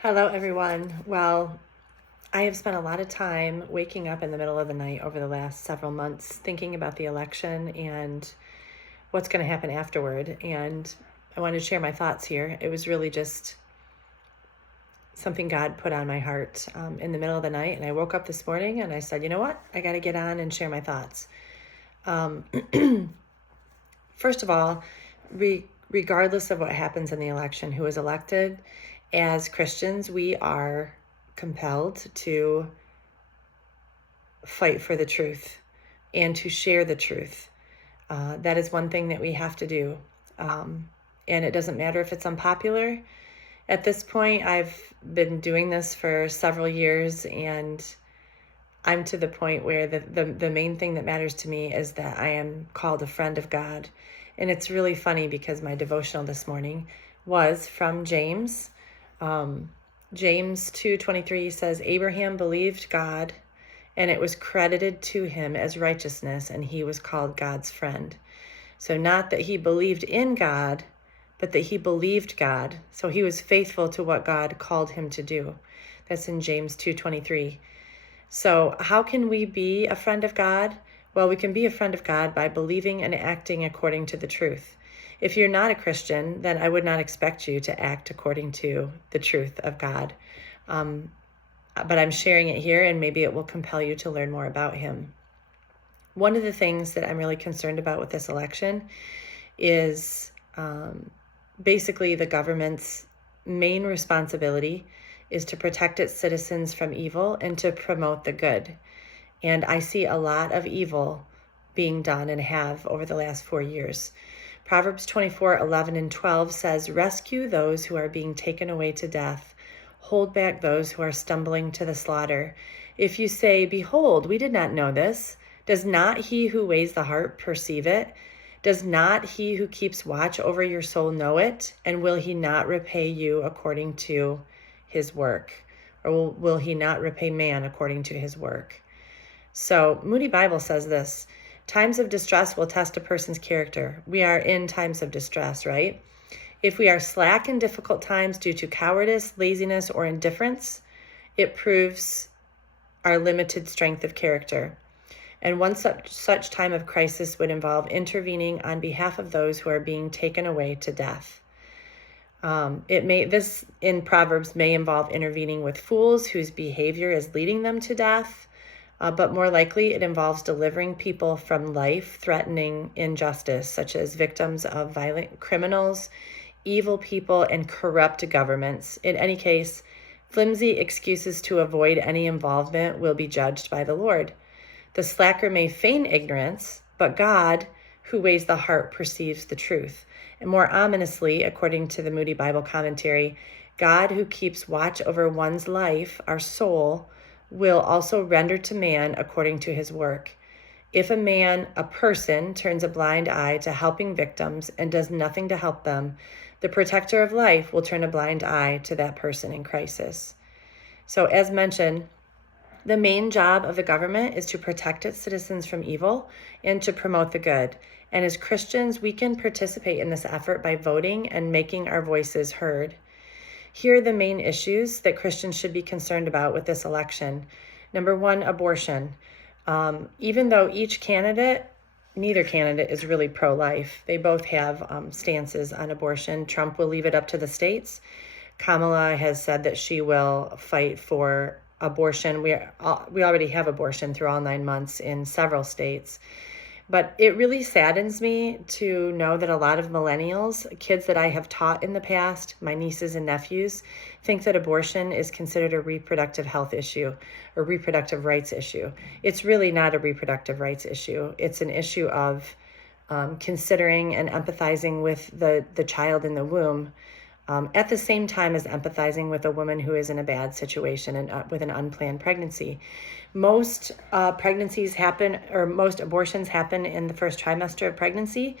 Hello, everyone. Well, I have spent a lot of time waking up in the middle of the night over the last several months thinking about the election and what's going to happen afterward. And I wanted to share my thoughts here. It was really just something God put on my heart in the middle of the night. And I woke up this morning and I said, you know what? I got to get on and share my thoughts. First of all, regardless of what happens in the election, who is elected, as Christians, we are compelled to fight for the truth and to share the truth. That is one thing that we have to do. And it doesn't matter if it's unpopular. At this point, I've been doing this for several years, and I'm to the point where the main thing that matters to me is that I am called a friend of God. And it's really funny because my devotional this morning was from James. James 2:23 says, Abraham believed God, and it was credited to him as righteousness, and he was called God's friend. So not that he believed in God, but that he believed God. So he was faithful to what God called him to do. That's in James 2:23. So how can we be a friend of God? Well, we can be a friend of God by believing and acting according to the truth. If you're not a Christian, then I would not expect you to act according to the truth of God. But I'm sharing it here, and maybe it will compel you to learn more about him. One of the things that I'm really concerned about with this election is basically the government's main responsibility is to protect its citizens from evil and to promote the good. And I see a lot of evil being done and have over the last 4 years. Proverbs 24:11 and 12 says, rescue those who are being taken away to death. Hold back those who are stumbling to the slaughter. If you say, behold, we did not know this, does not he who weighs the heart perceive it? Does not he who keeps watch over your soul know it? And will he not repay you according to his work? Or will he not repay man according to his work? So Moody Bible says this, times of distress will test a person's character. We are in times of distress, right? If we are slack in difficult times due to cowardice, laziness, or indifference, it proves our limited strength of character. And one such time of crisis would involve intervening on behalf of those who are being taken away to death. This in Proverbs may involve intervening with fools whose behavior is leading them to death. But more likely it involves delivering people from life-threatening injustice, such as victims of violent criminals, evil people, and corrupt governments. In any case, flimsy excuses to avoid any involvement will be judged by the Lord. The slacker may feign ignorance, but God, who weighs the heart, perceives the truth. And more ominously, according to the Moody Bible commentary, God, who keeps watch over one's life, our soul, will also render to man according to his work. If a person, turns a blind eye to helping victims and does nothing to help them, the protector of life will turn a blind eye to that person in crisis. So as mentioned, the main job of the government is to protect its citizens from evil and to promote the good. And as Christians, we can participate in this effort by voting and making our voices heard. Here are the main issues that Christians should be concerned about with this election. Number one, abortion. Even though neither candidate is really pro-life. They both have stances on abortion. Trump will leave it up to the states. Kamala has said that she will fight for abortion. We already have abortion through all 9 months in several states. But it really saddens me to know that a lot of millennials, kids that I have taught in the past, my nieces and nephews, think that abortion is considered a reproductive health issue or reproductive rights issue. It's really not a reproductive rights issue. It's an issue of considering and empathizing with the child in the womb at the same time as empathizing with a woman who is in a bad situation and with an unplanned pregnancy. Most pregnancies happen, or most abortions happen in the first trimester of pregnancy.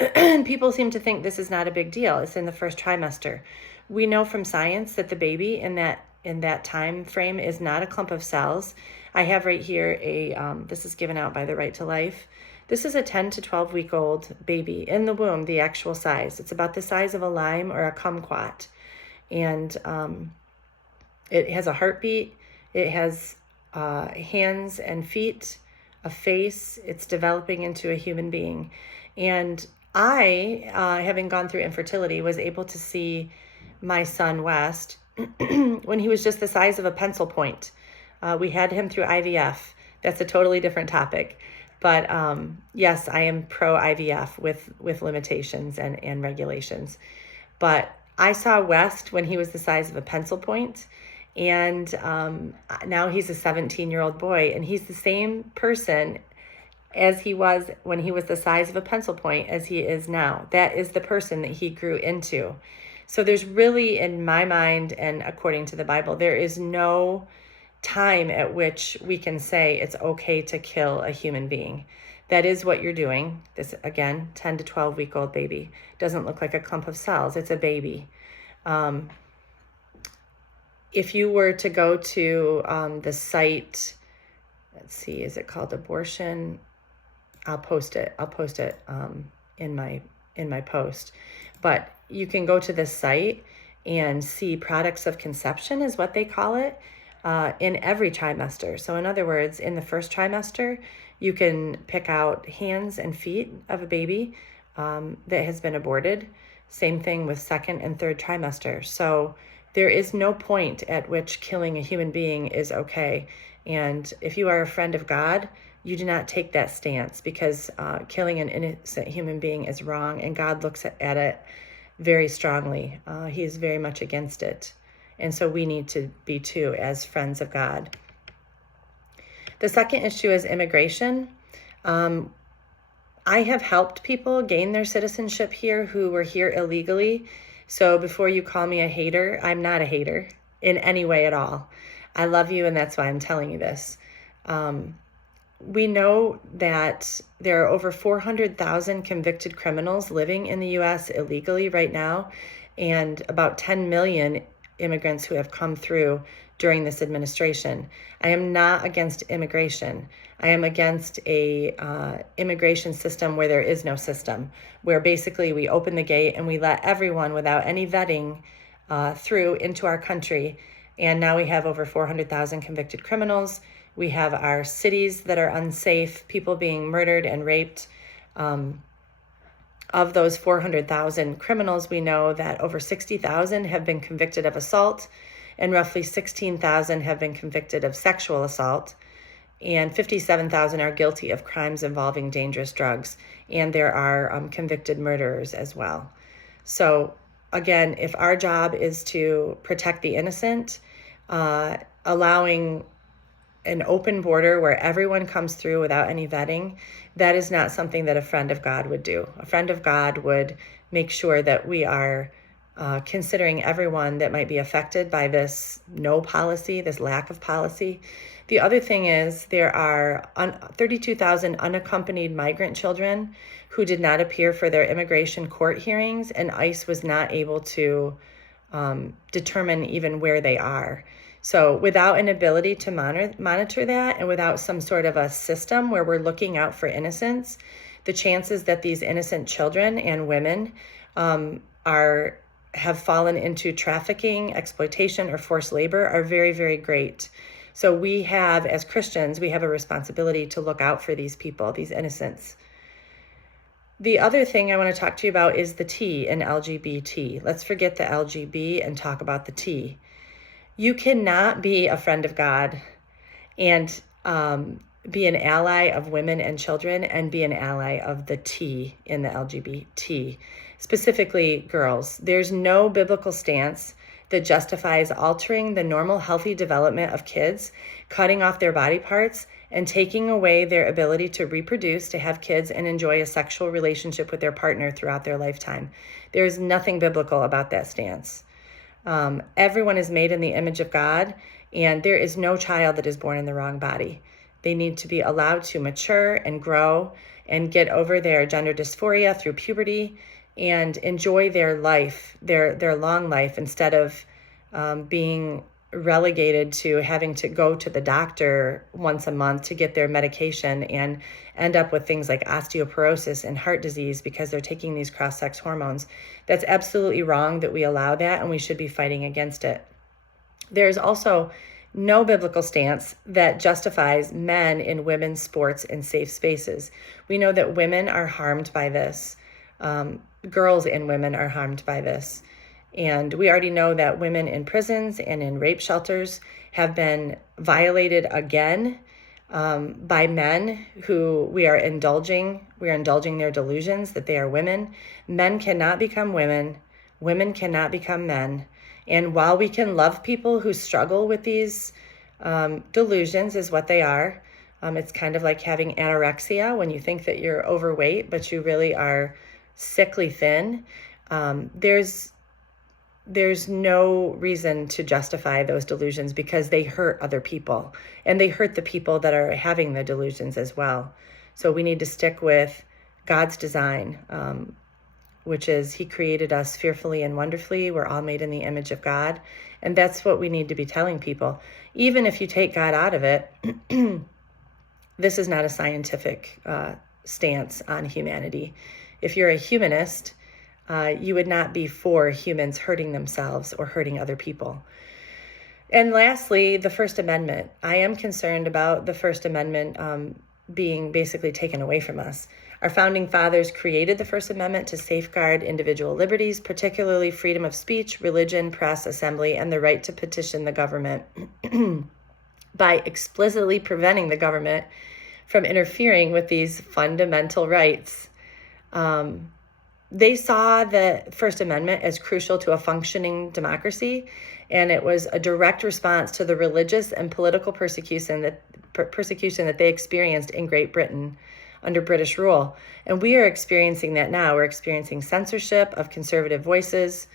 And people seem to think this is not a big deal. It's in the first trimester. We know from science that the baby in that time frame is not a clump of cells. I have right here this is given out by the Right to Life. This is a 10 to 12 week old baby in the womb, the actual size. It's about the size of a lime or a kumquat. And It has a heartbeat. It has hands and feet, a face. It's developing into a human being. And I, having gone through infertility, was able to see my son West when he was just the size of a pencil point. We had him through IVF. That's a totally different topic. But yes, I am pro IVF with limitations and regulations. But I saw West when he was the size of a pencil point, and now he's a 17-year-old boy, and he's the same person as he was when he was the size of a pencil point as he is now. That is the person that he grew into. So there's really, in my mind, and according to the Bible, there is no time at which we can say it's okay to kill a human being. That is what you're doing. This, again, 10 to 12-week-old baby. Doesn't look like a clump of cells. It's a baby. If you were to go to the site, let's see, is it called Abortion? I'll post it in my post. But you can go to this site and see products of conception, is what they call it, in every trimester. So in other words, in the first trimester, you can pick out hands and feet of a baby that has been aborted. Same thing with second and third trimester. So there is no point at which killing a human being is okay. And if you are a friend of God, you do not take that stance, because killing an innocent human being is wrong, and God looks at it very strongly. He is very much against it. And so we need to be too, as friends of God. The second issue is immigration. I have helped people gain their citizenship here who were here illegally. So before you call me a hater, I'm not a hater in any way at all. I love you, and that's why I'm telling you this. We know that there are over 400,000 convicted criminals living in the U.S. illegally right now, and about 10 million immigrants who have come through during this administration. I am not against immigration. I am against a immigration system where there is no system, where basically we open the gate and we let everyone without any vetting through into our country. And now we have over 400,000 convicted criminals. We have our cities that are unsafe, people being murdered and raped. Of those 400,000 criminals, we know that over 60,000 have been convicted of assault, and roughly 16,000 have been convicted of sexual assault, and 57,000 are guilty of crimes involving dangerous drugs, and there are convicted murderers as well. So again, if our job is to protect the innocent, allowing an open border where everyone comes through without any vetting, that is not something that a friend of God would do. A friend of God would make sure that we are considering everyone that might be affected by this no policy, this lack of policy. The other thing is there are 32,000 unaccompanied migrant children who did not appear for their immigration court hearings, and ICE was not able to determine even where they are. So without an ability to monitor that, and without some sort of a system where we're looking out for innocence, the chances that these innocent children and women have fallen into trafficking, exploitation, or forced labor are very, very great. So we have, as Christians, we have a responsibility to look out for these people, these innocents. The other thing I want to talk to you about is the T in LGBT. Let's forget the LGB and talk about the T. You cannot be a friend of God and be an ally of women and children and be an ally of the T in the LGBT, specifically girls. There's no biblical stance that justifies altering the normal healthy development of kids, cutting off their body parts, and taking away their ability to reproduce, to have kids, and enjoy a sexual relationship with their partner throughout their lifetime. There is nothing biblical about that stance. Everyone is made in the image of God, and there is no child that is born in the wrong body. They need to be allowed to mature and grow and get over their gender dysphoria through puberty and enjoy their life, their long life, instead of being relegated to having to go to the doctor once a month to get their medication and end up with things like osteoporosis and heart disease because they're taking these cross-sex hormones. That's absolutely wrong that we allow that, and we should be fighting against it. There's also no biblical stance that justifies men in women's sports and safe spaces. We know that women are harmed by this. Girls and women are harmed by this. And we already know that women in prisons and in rape shelters have been violated again by men who we are indulging their delusions that they are women. Men cannot become women. Women cannot become men. And while we can love people who struggle with these delusions, is what they are. It's kind of like having anorexia, when you think that you're overweight, but you really are sickly thin. There's no reason to justify those delusions, because they hurt other people, and they hurt the people that are having the delusions as well. So we need to stick with God's design, which is He created us fearfully and wonderfully. We're all made in the image of God. And that's what we need to be telling people. Even if you take God out of it, this is not a scientific stance on humanity. If you're a humanist, you would not be for humans hurting themselves or hurting other people. And lastly, the First Amendment. I am concerned about the First Amendment being basically taken away from us. Our founding fathers created the First Amendment to safeguard individual liberties, particularly freedom of speech, religion, press, assembly, and the right to petition the government by explicitly preventing the government from interfering with these fundamental rights. They saw the First Amendment as crucial to a functioning democracy, and it was a direct response to the religious and political persecution that they experienced in Great Britain under British rule. And we are experiencing that now. We're experiencing censorship of conservative voices.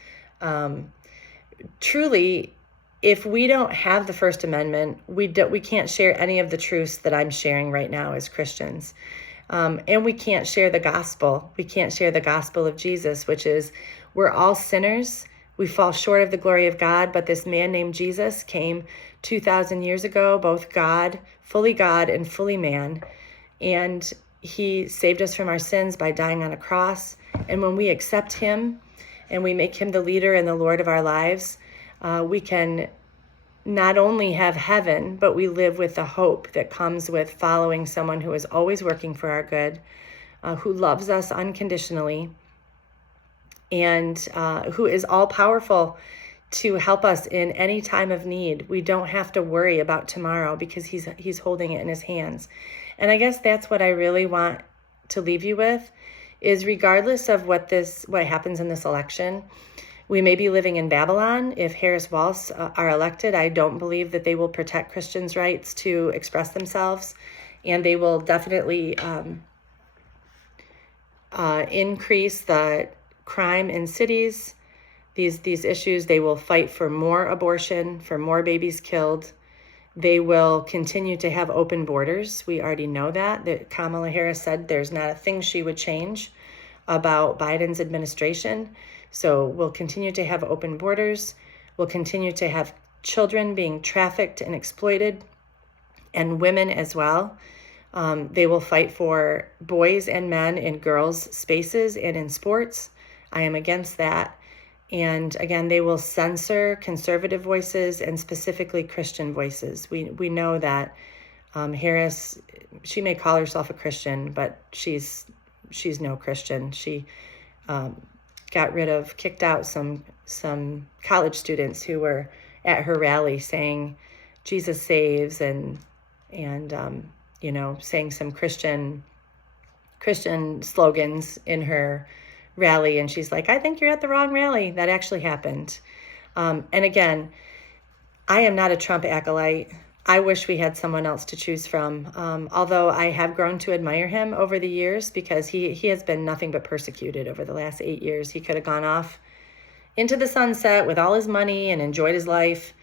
Truly, if we don't have the First Amendment, we can't share any of the truths that I'm sharing right now as Christians. And we can't share the gospel. We can't share the gospel of Jesus, which is we're all sinners. We fall short of the glory of God, but this man named Jesus came 2,000 years ago, both God and fully man. And He saved us from our sins by dying on a cross. And when we accept Him and we make Him the leader and the Lord of our lives, we can not only have heaven, but we live with the hope that comes with following someone who is always working for our good, who loves us unconditionally, and who is all powerful to help us in any time of need. We don't have to worry about tomorrow because he's holding it in His hands. And I guess that's what I really want to leave you with, is regardless of what happens in this election, we may be living in Babylon. If Harris-Walz are elected, I don't believe that they will protect Christians' rights to express themselves, and they will definitely increase the crime in cities. These issues, they will fight for more abortion, for more babies killed. They will continue to have open borders. We already know that Kamala Harris said there's not a thing she would change about Biden's administration. So we'll continue to have open borders. We'll continue to have children being trafficked and exploited, and women as well. They will fight for boys and men in girls' spaces and in sports. I am against that. And again, they will censor conservative voices and specifically Christian voices. We know that Harris, she may call herself a Christian, but she's no Christian. She kicked out some college students who were at her rally saying Jesus saves and saying some Christian slogans in her rally. And she's like, I think you're at the wrong rally. That actually happened. And again, I am not a Trump acolyte. I wish we had someone else to choose from. Although I have grown to admire him over the years, because he has been nothing but persecuted over the last 8 years. He could have gone off into the sunset with all his money and enjoyed his life,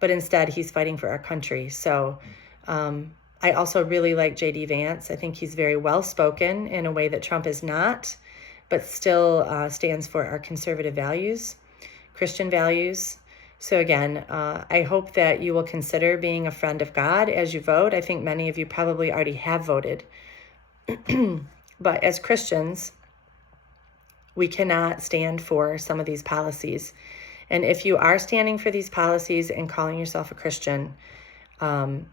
but instead he's fighting for our country. So I also really like J.D. Vance. I think he's very well-spoken in a way that Trump is not, but still stands for our conservative values, Christian values. So again, I hope that you will consider being a friend of God as you vote. I think many of you probably already have voted. But as Christians, we cannot stand for some of these policies. And if you are standing for these policies and calling yourself a Christian,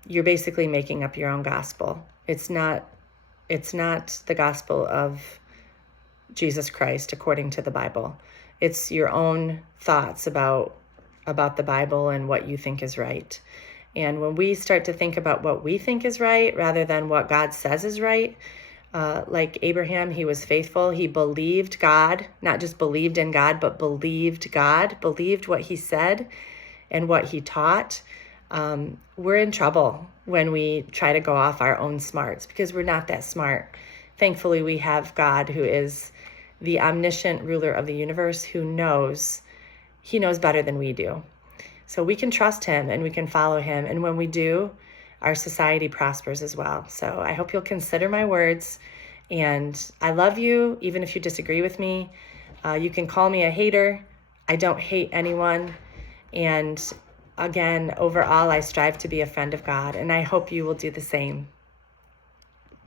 you're basically making up your own gospel. It's not the gospel of Jesus Christ according to the Bible. It's your own thoughts about the Bible and what you think is right. And when we start to think about what we think is right rather than what God says is right, like Abraham, he was faithful. He believed God, not just believed in God, but believed God, believed what he said and what he taught. We're in trouble when we try to go off our own smarts because we're not that smart. Thankfully, we have God who is the omniscient ruler of the universe who knows. He knows better than we do. So we can trust him and we can follow him. And when we do, our society prospers as well. So I hope you'll consider my words. And I love you, even if you disagree with me. You can call me a hater. I don't hate anyone. And again, overall, I strive to be a friend of God. And I hope you will do the same.